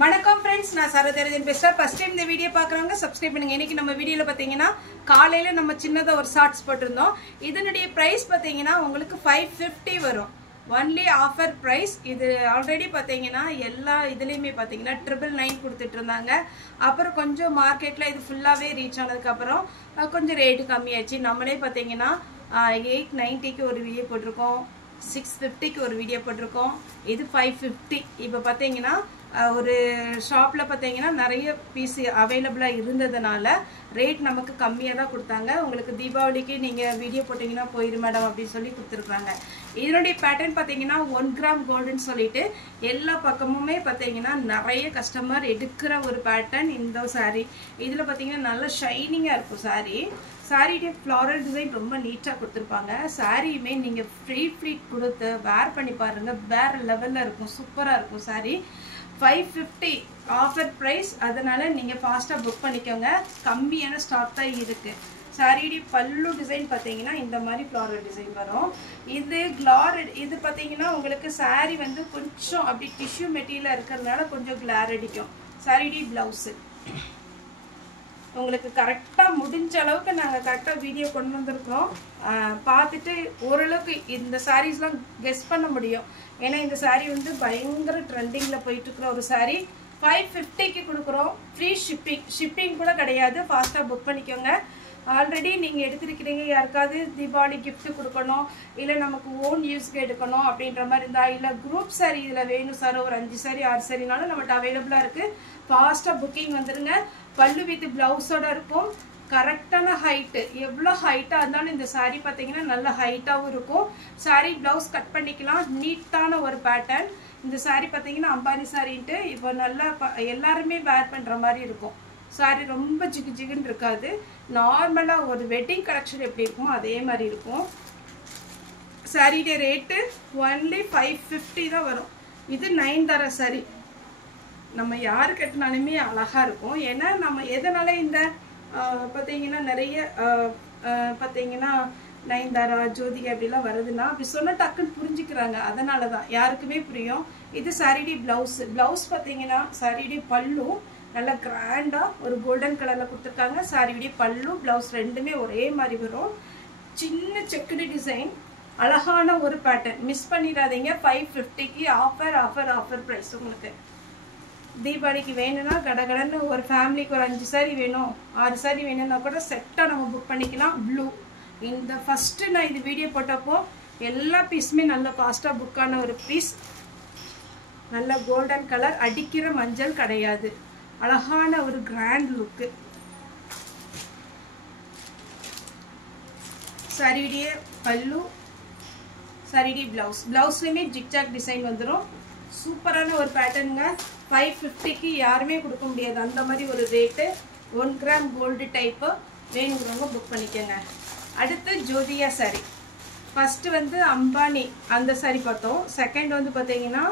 வணக்கம் फ्रेंड्स நான் சரதரஜன் பேசுறேன் ஃபர்ஸ்ட் டைம் இந்த வீடியோ பார்க்கறவங்க சப்ஸ்கிரைப் பண்ணுங்க இன்னைக்கு நம்ம வீடியோல பாத்தீங்கன்னா காலையில நம்ம சின்னதா ஒரு ஷார்ட்ஸ் போட்டுறோம் இதனுடைய பிரைஸ் பாத்தீங்கன்னா உங்களுக்கு 550 வரும் only offer price இது ஆல்ரெடி பாத்தீங்கன்னா எல்லா இதுலயுமே பாத்தீங்கன்னா 999 கொடுத்துட்டு இருந்தாங்க அப்புறம் கொஞ்சம் மார்க்கெட்ல இது ஃபுல்லாவே ரீச் ஆனதுக்கு அப்புறம் கொஞ்சம் ரேட் கம்மியாச்சு நம்மளே பாத்தீங்கன்னா 890 க்கு ஒரு வீடியோ போட்டுருக்கோம் 650 க்கு ஒரு வீடியோ போட்டுருக்கோம் இது 550 இப்போ பாத்தீங்கன்னா ஒரு ஷாப்ல பாத்தீங்கன்னா நிறைய பீஸ் அவேலபிளா இருந்ததனால ரேட் நமக்கு கம்மியா தான் கொடுத்தாங்க உங்களுக்கு தீபாவளிக்கு நீங்க வீடியோ போட்டீங்கன்னா போயிரு மேடம் அப்படி சொல்லி கொடுத்துருக்காங்க இதனுடைய பேட்டர்ன் பாத்தீங்கன்னா 1 கிராம் கோல்டுன்னு சொல்லிட்டு எல்லா பக்கமுமே பாத்தீங்கன்னா நிறைய கஸ்டமர் எடுக்கிற ஒரு பேட்டர்ன் இந்த saree இதுல பாத்தீங்கன்னா நல்ல ஷைனிங்கா இருக்கும் saree ஃப்ளாரல் டிசைன் ரொம்ப நீட்டா கொடுத்திருப்பாங்க சாரியுமே நீங்க ஃப்ரீ ஃப்ளீட் கொடுத்து வேர் பண்ணி பாருங்க வேற லெவல்ல இருக்கும் சூப்பரா இருக்கும் saree 550 ஆஃபர் பிரைஸ் அதனால நீங்க ஃபாஸ்டா புக் பண்ணிக்கோங்க கம்மியான ஸ்டாக் தான் இருக்கு saree பல்லு டிசைன் பாத்தீங்கன்னா இந்த மாதிரி ஃப்ளாரல் டிசைன் வரும் இது கிளார் இது பாத்தீங்கன்னா உங்களுக்கு saree வந்து கொஞ்சம் அப்படி டிஷ்யூ மெட்டீரியல் இருக்கறனால கொஞ்சம் கிளார் அடிக்கும் saree பிளவுஸ் உங்களுக்கு கரெக்ட்டா முடிஞ்ச அளவுக்கு நாங்க கரெக்ட்டா வீடியோ கொண்டு வந்திருக்கோம் பார்த்துட்டு ஓரளவுக்கு இந்த sareesலாம் கெஸ் பண்ண முடியும் ஏனா இந்த saree வந்து பயங்கர ட்ரெண்டிங்ல போயிட்டு இருக்கிற ஒரு saree 550 க்கு கொடுக்குறோம் ஃப்ரீ ஷிப்பிங் கூட கிடையாது ஃபாஸ்டா புக் பண்ணிக்கோங்க ஆல்ரெடி நீங்க எடுத்துக்கிட்டீங்க யாருக்காவது தீபாவளி gift கொடுக்கணும் இல்ல நமக்கு ஓன் யூஸ்க்கு எடுக்கணும் அப்படின்ற மாதிரி இருந்தா இல்ல குரூப் saree இதுல வேணும் சார் ஒரு 5 saree 6 saree-னால நம்மட்ட அவேலபிளா இருக்கு ஃபாஸ்டா புக்கிங் வந்துருங்க பல்லு வித் பிளவுஸோட இருக்கும் கரெக்டான ஹைட் எவ்வளவு ஹைட்டா இருந்தாலும் இந்த saree பாத்தீங்கன்னா நல்ல ஹைட்டாவும் இருக்கும் saree பிளவுஸ் கட் பண்ணிக்கலாம் நீட்டான ஒரு பேட்டர்ன் இந்த saree பாத்தீங்கன்னா அம்பானி சாரின்ட்டு இப்போ நல்லா எல்லாருமே வேர் பண்ற மாதிரி இருக்கும் saree ரொம்ப ஜிகு ஜிகுன்னு இருக்காது நார்மலா ஒரு வெட்டிங் கலெக்ஷன் எப்படி இருக்குமோ அதே மாதிரி இருக்கும் saree ரேட் only 550 தான் வரும் இது 9 தர saree நம்ம யாரு கட்டினாலுமே அழகா இருக்கும் ஏன்னா நம்ம எதனால இந்த பாத்தீங்கன்னா நிறைய பாத்தீங்கன்னா நயன்தாரா ஜோதிகா அப்படிலாம் வருதுன்னா அப்படி சொன்னா டக்குன்னு புரிஞ்சுக்கிறாங்க அதனாலதான் யாருக்குமே புரியும் இது saree பிளவுஸ் பாத்தீங்கன்னா saree பல்லு நல்லா கிராண்டா ஒரு கோல்டன் கலர்ல கொடுத்துருக்காங்க saree பல்லு பிளவுஸ் ரெண்டுமே ஒரே மாதிரி வரும் சின்ன செக்குடு டிசைன் அழகான ஒரு பேட்டர்ன் மிஸ் பண்ணிடாதீங்க 550 க்கு ஆஃபர் பிரைஸ் உங்களுக்கு தீபாவளிக்கு வேணும்னா கடகடன்னு ஒரு ஃபேமிலிக்கு ஒரு 5 saree வேணும் 6 saree வேணும்னா கூட செட்டா நம்ம புக் பண்ணிக்கலாம் ப்ளூ இந்த ஃபர்ஸ்ட் நான் இந்த வீடியோ போட்டப்போ எல்லா பீஸுமே நல்ல ஃபாஸ்டா புக் ஆன ஒரு பீஸ் நல்ல கோல்டன் கலர் அடிக்கிற மஞ்சள் கிடையாது அழகான ஒரு கிராண்ட் லுக் saree பல்லு saree பிளவுஸ்லயுமே ஜிக்ஜாக் டிசைன் வந்துரும் சூப்பரான ஒரு பேட்டர்னுங்க 550 க்கு யாருமே கொடுக்க முடியாது அந்த மாதிரி ஒரு ரேட் 1 கிராம் கோல்டு டைப் வேணுங்கிறவங்க புக் பண்ணிக்கோங்க அடுத்து ஜோதிகா saree ஃபர்ஸ்ட் வந்து அம்பானி அந்த saree பார்த்தோம் செகண்ட் வந்து பாத்தீங்கன்னா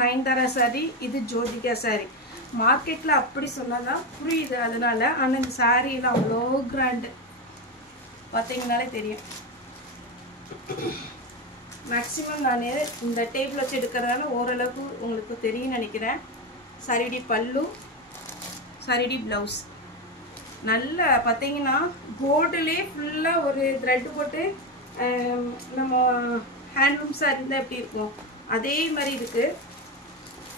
நயன்தாரா saree இது ஜோதிகா saree மார்க்கெட்ல அப்படி சொன்னாதான் புரியுது அதனால ஆனா இந்த saree எல்லாம் அவ்வளோ கிராண்ட் பாத்தீங்கன்னாலே தெரியும் மேக்ஸிமம் நான் இந்த டேபிள் வச்சு எடுக்கிறதுனால ஓரளவுக்கு உங்களுக்கு தெரியும் நினைக்கிறேன் saree பல்லு saree பிளவுஸ் நல்ல பார்த்தீங்கன்னா கோல்டுலே ஃபுல்லா ஒரு த்ரெட் போட்டு நம்ம ஹேண்ட்லூம் saree இருந்தா எப்படி இருக்கும் அதே மாதிரி இருக்கு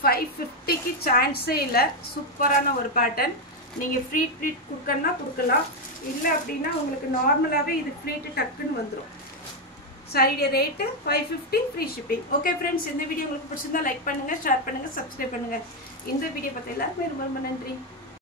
550 க்கு சான்ஸே இல்ல சூப்பரான ஒரு பேட்டர்ன் நீங்க ஃப்ரீ ப்ளீட் கொடுக்கறனா கொடுக்கலாம் இல்ல அப்படினா உங்களுக்கு நார்மலாவே இது ப்ளீட் டக்குன்னு வந்துரும் saree rate 550 free shipping okay friends இந்த வீடியோ உங்களுக்கு பிடிச்சிருந்தா லைக் பண்ணுங்க ஷேர் பண்ணுங்க சப்ஸ்கிரைப் பண்ணுங்க இந்த வீடியோ பார்த்த எல்லாருக்கும் ரொம்ப நன்றி